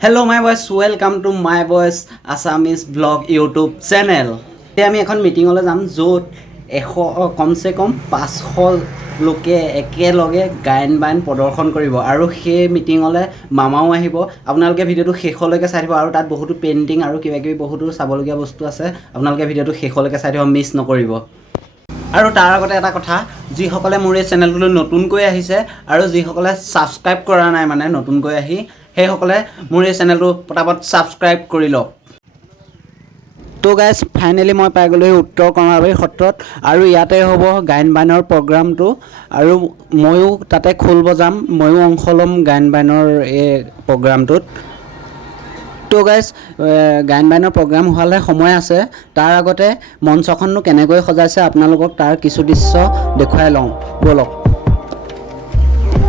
Hello Myboys, welcome to Myboys Assamese vlog YouTube channel. Today আমি এখন meeting হলে যাম যত কমসে কম 500 লোকে একেলগে গায়ন বায়ন প্ৰদৰ্শন কৰিব আৰু সেই মিটিং হলে মামাও আহিব আপোনালোকে ভিডিওটো শেষলৈকে চাই থাকিব আৰু তাত বহুতো পেইন্টিং আৰু কিবা কিবি বহুতো চাবলগীয়া বস্তু আছে আপোনালোকে ভিডিওটো শেষলৈকে চাই থাকিব মিছ নকৰিব আৰু তাৰ আগতে এটা কথা যিসকলে মোৰ এই চেনেলটো নতুনকৈ আহিছে আৰু যিসকলে সাবস্ক্ৰাইব কৰা নাই মানে নতুনকৈ আহি সেই সকলে মোৰ এই চেনেলটো পটাপট সাবস্ক্ৰাইব কৰি লওক তো গাইজ ফাইনালি মই পাই গ'লো উত্তৰ কৰ্মাবাৰী সত্ৰত আৰু ইয়াতে হ'ব গায়ন বায়নৰ প্ৰগ্ৰামটো আৰু ময়ো তাতে খোল বজাম ময়ো অংশ ল'ম গায়ন বায়নৰ এই প্ৰগ্ৰামটোত তো গাইজ গায়ন বায়নৰ প্ৰগ্ৰাম হোৱালে সময় আছে তাৰ আগতে মঞ্চখননো কেনেকৈ সজাইছে আপোনালোকক তাৰ কিছু দৃশ্য দেখুৱাই লওঁ বলক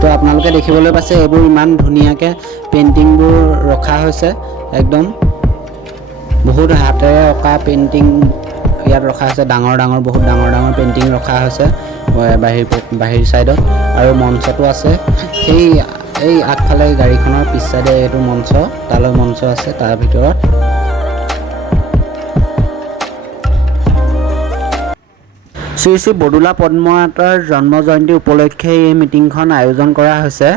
তো আপোনালোকে দেখিবলৈ পাইছে এইবোৰ ইমান ধুনীয়াকৈ পেইন্টিংবোৰ ৰখা হৈছে একদম বহুত হাতেৰে অঁকা পেইন্টিং ইয়াত ৰখা আছে ডাঙৰ বহুত ডাঙৰ পেইন্টিং ৰখা হৈছে বাহিৰ সাইডত আৰু মঞ্চটো আছে সেই এই আগফালে গাড়ীখনৰ পিছ সাইডে এইটো মঞ্চ তালৈ মঞ্চ আছে তাৰ ভিতৰত শ্ৰী শ্ৰী বদুলা পদ্মনাথৰ জন্ম জয়ন্তী উপলক্ষে এই মিটিংখন আয়োজন কৰা হৈছে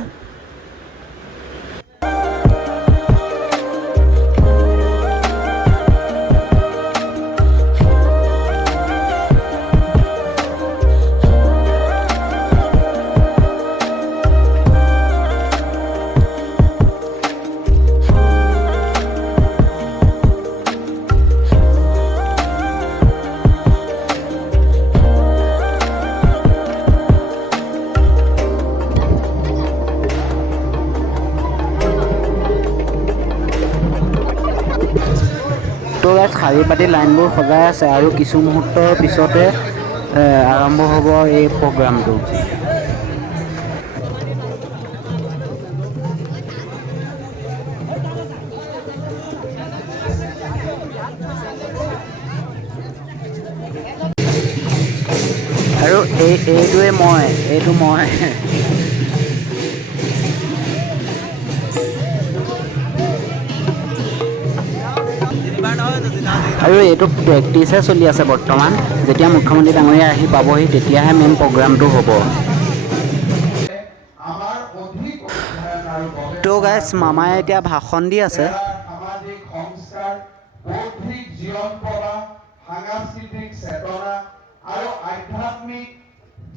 তো ইয়াত শাৰী পাতি লাইনবোৰ সজাই আছে আৰু কিছু মুহূৰ্তৰ পিছতে আৰম্ভ হ'ব এই প্ৰগ্ৰামটো আৰু এইটো মই আৰু এইটো প্ৰেক্টিছে চলি আছে বৰ্তমান যেতিয়া মুখ্যমন্ত্ৰী ডাঙৰীয়া আহি পাবহি তেতিয়াহে মেইন প্ৰগ্ৰামটো হ'ব তো গাইজ মামাই এতিয়া ভাষণ দি আছে সামাজিক সংস্কাৰ বৌদ্ধিক জীৱন প্ৰবাহ সাংস্কৃতিক চেতনা আৰু আধ্যাত্মিক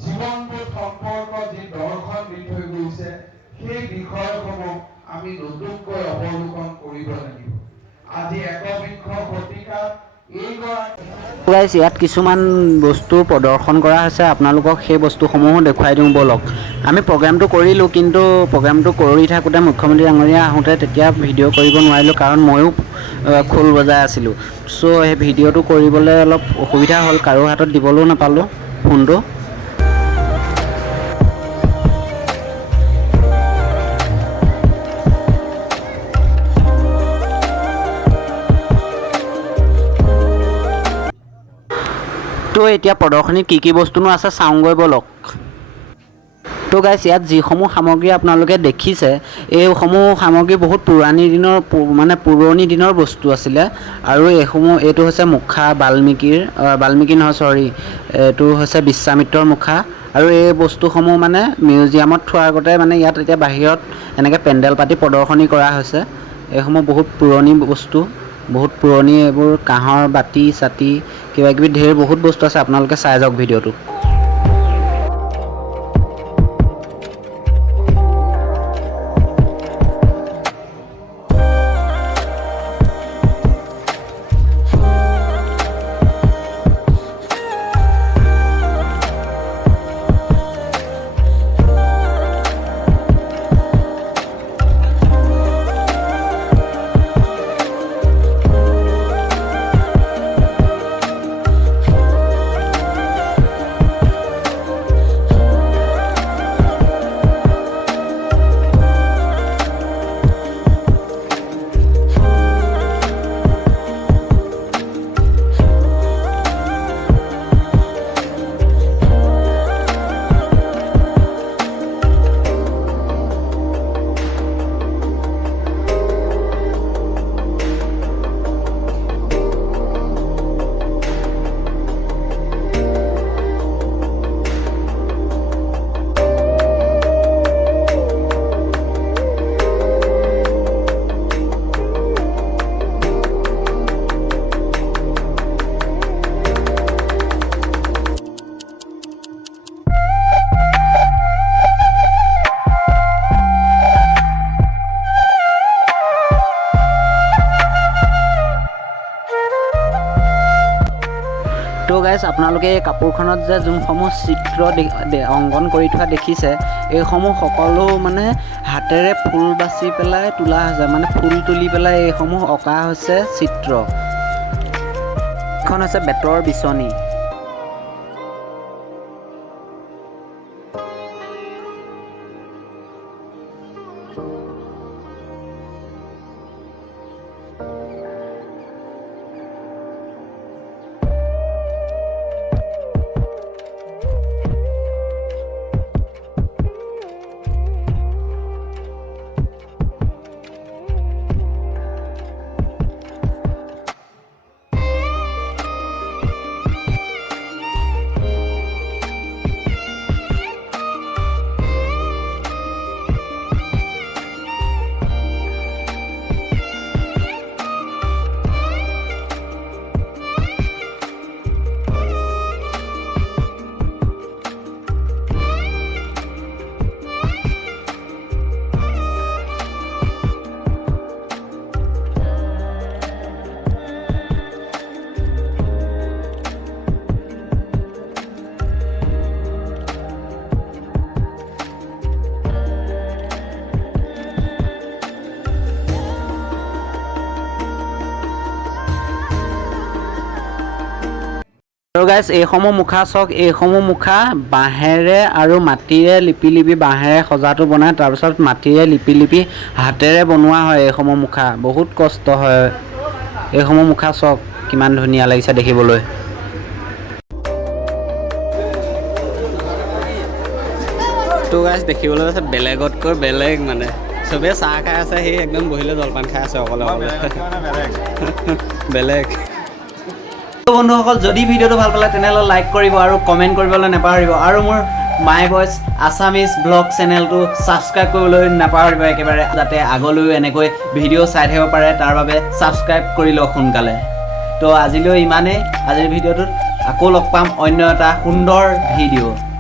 জীৱনটোত সম্পৰ্ক যি দৰ্শন দি থৈ গৈছে সেই বিষয়সমূহ আমি নতুনকৈ অৱলোকন কৰিব লাগিব আজি একবিংশ শতিকাত গাইজ ইয়াত কিছুমান বস্তু প্ৰদৰ্শন কৰা হৈছে আপোনালোকক সেই বস্তুসমূহো দেখুৱাই দিওঁ বলক আমি প্ৰগ্ৰামটো কৰিলোঁ কিন্তু প্ৰগ্ৰামটো কৰি থাকোঁতে মুখ্যমন্ত্ৰী ডাঙৰীয়া আহোঁতে তেতিয়া ভিডিঅ' কৰিব নোৱাৰিলোঁ কাৰণ ময়ো খোল বজাই আছিলোঁ চ' সেই ভিডিঅ'টো কৰিবলৈ অলপ অসুবিধা হ'ল কাৰো হাতত দিবলৈও নাপালোঁ ফোনটো তো এতিয়া প্ৰদৰ্শনীত কি বস্তুনো আছে চাওঁগৈ বলক তো গাইজ ইয়াত যিসমূহ সামগ্ৰী আপোনালোকে দেখিছে এইসমূহ সামগ্ৰী বহুত পুৰণি দিনৰ বস্তু আছিলে আৰু এইটো হৈছে মুখা বাল্মীকি নহয় চৰি এইটো হৈছে বিশ্বামিত্ৰৰ মুখা আৰু এই বস্তুসমূহ মানে মিউজিয়ামত থোৱাৰ আগতে মানে ইয়াত এতিয়া বাহিৰত এনেকৈ পেণ্ডেল পাতি প্ৰদৰ্শনী কৰা হৈছে এইসমূহ বহুত পুৰণি বস্তু বহুত পুৰণি এইবোৰ কাঁহৰ বাতি চাতি কিবা কিবি ঢেৰ বহুত বস্তু আছে আপোনালোকে চাই যাওক ভিডিঅ'টো গাইজ আপোনালোকে এই কাপোৰখনত যে যোনসমূহ চিত্ৰ অংকন কৰি থোৱা দেখিছে এইসমূহ সকলো মানে হাতেৰে ফুল বাচি পেলাই তোলা হৈছে মানে ফুল তুলি পেলাই এইসমূহ অঁকা হৈছে চিত্ৰ এখন হৈছে বেতৰ বিচনী আৰু গাইজ এইসমূহ মুখা চাওক এইসমূহ মুখা বাঁহেৰে আৰু মাটিৰে লিপি লিপি বাঁহেৰে সজাটো বনায় তাৰপিছত মাটিৰে লিপি লিপি হাতেৰে বনোৱা হয় এইসমূহ মুখা বহুত কষ্ট হয় এইসমূহ মুখা চাওক কিমান ধুনীয়া লাগিছে দেখিবলৈ তো গাইজ দেখিবলৈ আছে বেলেগতকৈ বেলেগ মানে চবেই চাহ খাই আছে সি একদম বহিলৈ জলপান খাই আছে অকলে বেলেগ বন্ধুসকল যদি ভিডিঅ'টো ভাল পালে তেনেহ'লে লাইক কৰিব আৰু কমেণ্ট কৰিবলৈ নাপাহৰিব আৰু মোৰ মাইবয়ছ আছামিজ ব্লগ চেনেলটো ছাবস্ক্ৰাইব কৰিবলৈ নাপাহৰিব একেবাৰে যাতে আগলৈও এনেকৈ ভিডিঅ' চাই থাকিব পাৰে তাৰ বাবে ছাবস্ক্ৰাইব কৰি লওক সোনকালে তো আজিলৈ ইমানেই আজিৰ ভিডিঅ'টোত আকৌ লগ পাম অন্য এটা সুন্দৰ ভিডিঅ'